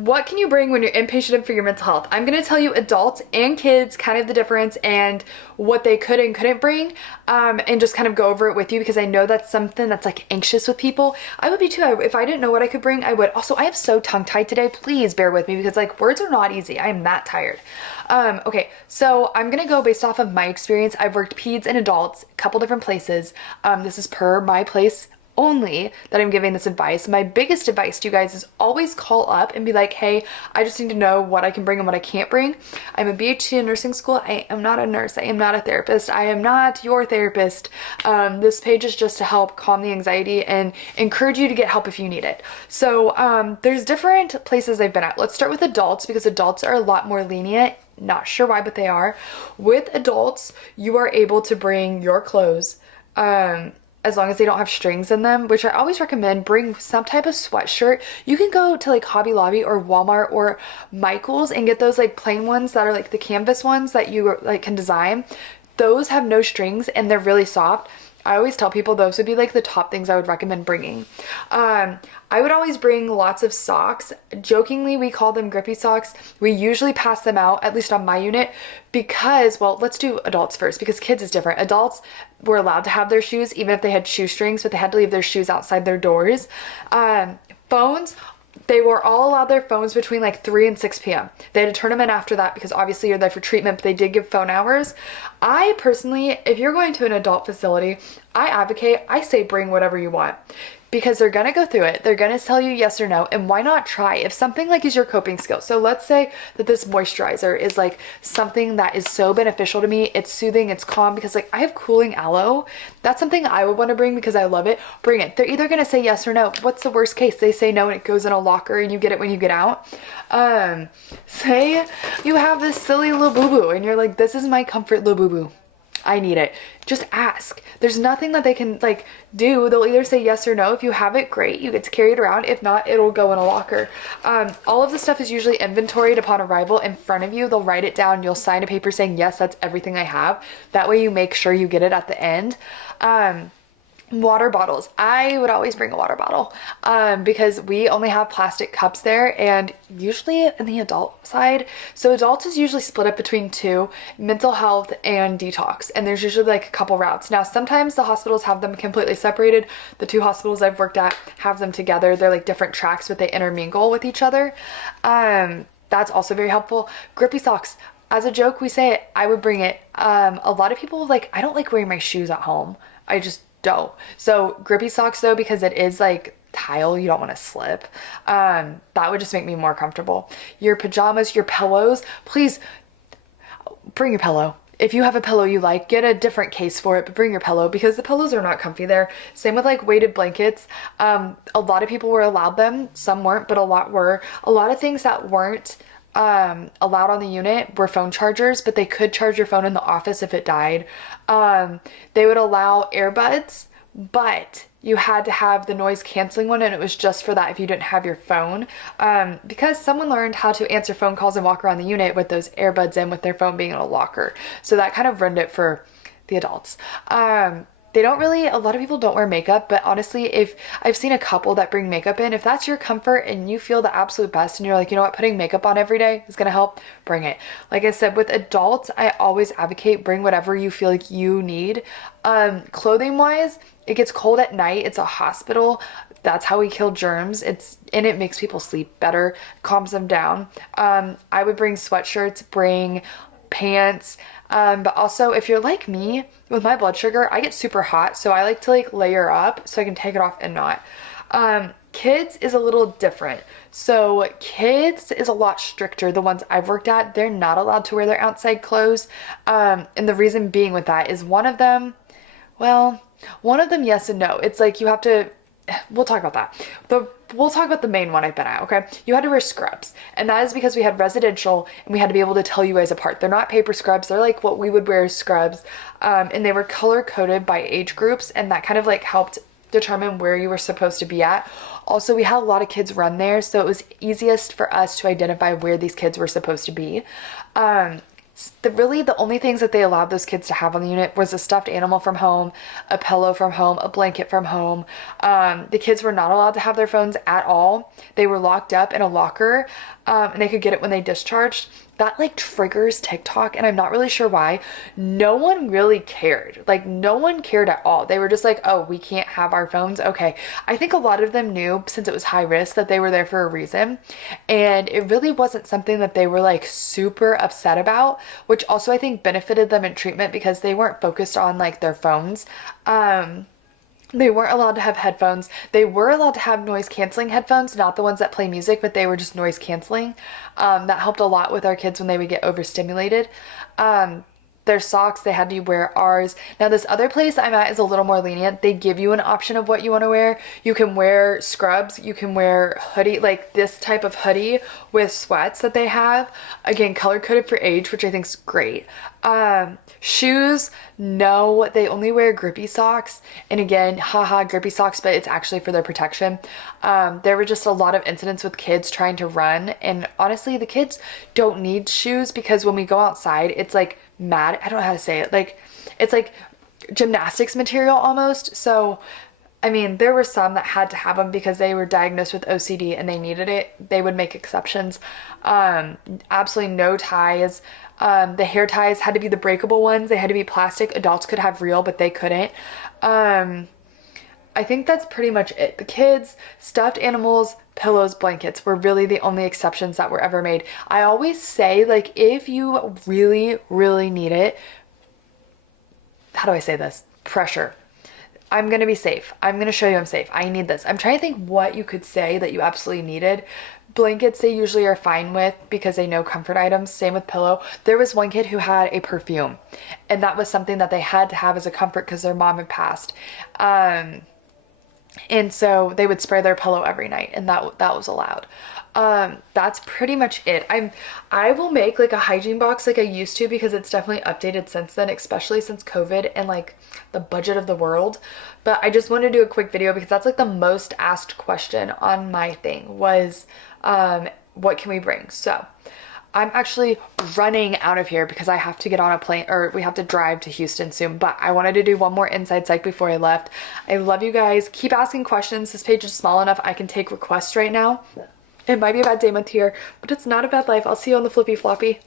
What can you bring when you're inpatient for your mental health? I'm going to tell you adults and kids kind of the difference and what they could and couldn't bring, and just kind of go over it with you because I know that's something that's like anxious with people. I would be too. If I didn't know what I could bring, I would. Also, I have so tongue-tied today. Please bear with me because like words are not easy. I am that tired. Okay, so I'm gonna go based off of my experience. I've worked peds and adults, a couple different places. This is per my place only that I'm giving this advice. My biggest advice to you guys is always call up and be like, hey, I just need to know what I can bring and what I can't bring. I'm a BHC in nursing school. I am not a nurse. I am not a therapist. I am not your therapist. This page is just to help calm the anxiety and encourage you to get help if you need it. So there's different places I've been at. Let's start with adults because adults are a lot more lenient. Not sure why, but they are. With adults, you are able to bring your clothes, as long as they don't have strings in them, which I always recommend. Bring some type of sweatshirt. You can go to like Hobby Lobby or Walmart or Michael's and get those like plain ones that are like the canvas ones that you like can design. Those have no strings and they're really soft. I always tell people those would be like the top things I would recommend bringing. I would always bring lots of socks. Jokingly, we call them grippy socks. We usually pass them out, at least on my unit, because, well, let's do adults first because kids is different. Adults were allowed to have their shoes even if they had shoestrings, but they had to leave their shoes outside their doors. Phones, they were all allowed their phones between like 3 and 6 p.m. They had to turn them in after that because obviously you're there for treatment, but they did give phone hours. I personally, if you're going to an adult facility, I say bring whatever you want because they're gonna go through it. They're gonna tell you yes or no, and why not try? If something like is your coping skill. So let's say that this moisturizer is like something that is so beneficial to me. It's soothing, it's calm because like I have cooling aloe. That's something I would want to bring because I love it. Bring it. They're either gonna say yes or no. What's the worst case? They say no and it goes in a locker and you get it when you get out. Say you have this silly little boo-boo and you're like, this is my comfort little boo-boo. I need it. Just ask. There's nothing that they can like do. They'll either say yes or no. If you have it, great. You get to carry it around. If not, it'll go in a locker. All of the stuff is usually inventoried upon arrival in front of you. They'll write it down. You'll sign a paper saying, yes, that's everything I have. That way you make sure you get it at the end. Water bottles. I would always bring a water bottle because we only have plastic cups there and usually in the adult side. So adults is usually split up between two, mental health and detox. And there's usually like a couple routes. Now, sometimes the hospitals have them completely separated. The two hospitals I've worked at have them together. They're like different tracks, but they intermingle with each other. That's also very helpful. Grippy socks. As a joke, we say it. I would bring it. A lot of people like, I don't like wearing my shoes at home. I just don't. So grippy socks though, because it is like tile, you don't want to slip. That would just make me more comfortable. Your pajamas, your pillows, please bring your pillow. If you have a pillow you like, get a different case for it, but bring your pillow because the pillows are not comfy there. Same with like weighted blankets. A lot of people were allowed them, some weren't, but a lot were. A lot of things that weren't allowed on the unit were phone chargers, but they could charge your phone in the office if it died. They would allow earbuds, but you had to have the noise canceling one, and it was just for that if you didn't have your phone, because someone learned how to answer phone calls and walk around the unit with those earbuds in with their phone being in a locker. So that kind of ruined it for the adults. They don't really, a lot of people don't wear makeup, but honestly, if I've seen a couple that bring makeup in, if that's your comfort and you feel the absolute best and you're like, you know what, putting makeup on every day is gonna help, bring it. Like I said, with adults, I always advocate bring whatever you feel like you need. Clothing wise, it gets cold at night. It's a hospital. That's how we kill germs. It makes people sleep better, calms them down. I would bring sweatshirts, bring pants, but also if you're like me with my blood sugar, I get super hot, so I like to like layer up so I can take it off and not. Kids is a little different. So kids is a lot stricter. The ones I've worked at, they're not allowed to wear their outside clothes. And the reason being with that is one of them, yes and no. It's like you have to, we'll talk about that. We'll talk about the main one I've been at, okay? You had to wear scrubs. And that is because we had residential and we had to be able to tell you guys apart. They're not paper scrubs. They're like what we would wear as scrubs. And they were color coded by age groups. And that kind of like helped determine where you were supposed to be at. Also, we had a lot of kids run there. So it was easiest for us to identify where these kids were supposed to be. really the only things that they allowed those kids to have on the unit was a stuffed animal from home, a pillow from home, a blanket from home. The kids were not allowed to have their phones at all. They were locked up in a locker, and they could get it when they discharged. That like triggers TikTok, and I'm not really sure why. No one really cared. Like, no one cared at all. They were just like, oh, we can't have our phones. Okay. I think a lot of them knew, since it was high risk, that they were there for a reason. And it really wasn't something that they were like super upset about, which also I think benefited them in treatment because they weren't focused on like their phones. They weren't allowed to have headphones. They were allowed to have noise canceling headphones, not the ones that play music, but they were just noise canceling. That helped a lot with our kids when they would get overstimulated. Their socks, they had to wear ours. Now, this other place I'm at is a little more lenient. They give you an option of what you want to wear. You can wear scrubs. You can wear hoodie, like this type of hoodie with sweats that they have. Again, color coded for age, which I think is great. Shoes, no, they only wear grippy socks. And again, haha, grippy socks, but it's actually for their protection. There were just a lot of incidents with kids trying to run. And honestly, the kids don't need shoes because when we go outside, it's like I don't know how to say it. Like, it's like gymnastics material almost. So, I mean, there were some that had to have them because they were diagnosed with OCD and they needed it. They would make exceptions. Absolutely no ties. The hair ties had to be the breakable ones. They had to be plastic. Adults could have real, but they couldn't. I think that's pretty much it. The kids, stuffed animals, pillows, blankets were really the only exceptions that were ever made. I always say, like, if you really, really need it, how do I say this? Pressure. I'm going to be safe. I'm going to show you I'm safe. I need this. I'm trying to think what you could say that you absolutely needed. Blankets they usually are fine with because they know comfort items. Same with pillow. There was one kid who had a perfume, and that was something that they had to have as a comfort because their mom had passed. And so they would spray their pillow every night, and that was allowed. That's pretty much it. I will make like a hygiene box like I used to because it's definitely updated since then, especially since COVID and like the budget of the world. But I just wanted to do a quick video because that's like the most asked question on my thing was, what can we bring? So I'm actually running out of here because I have to get on a plane, or we have to drive to Houston soon, but I wanted to do one more Inside Psych before I left. I love you guys. Keep asking questions. This page is small enough I can take requests right now. It might be a bad day month here, but it's not a bad life. I'll see you on the flippy floppy.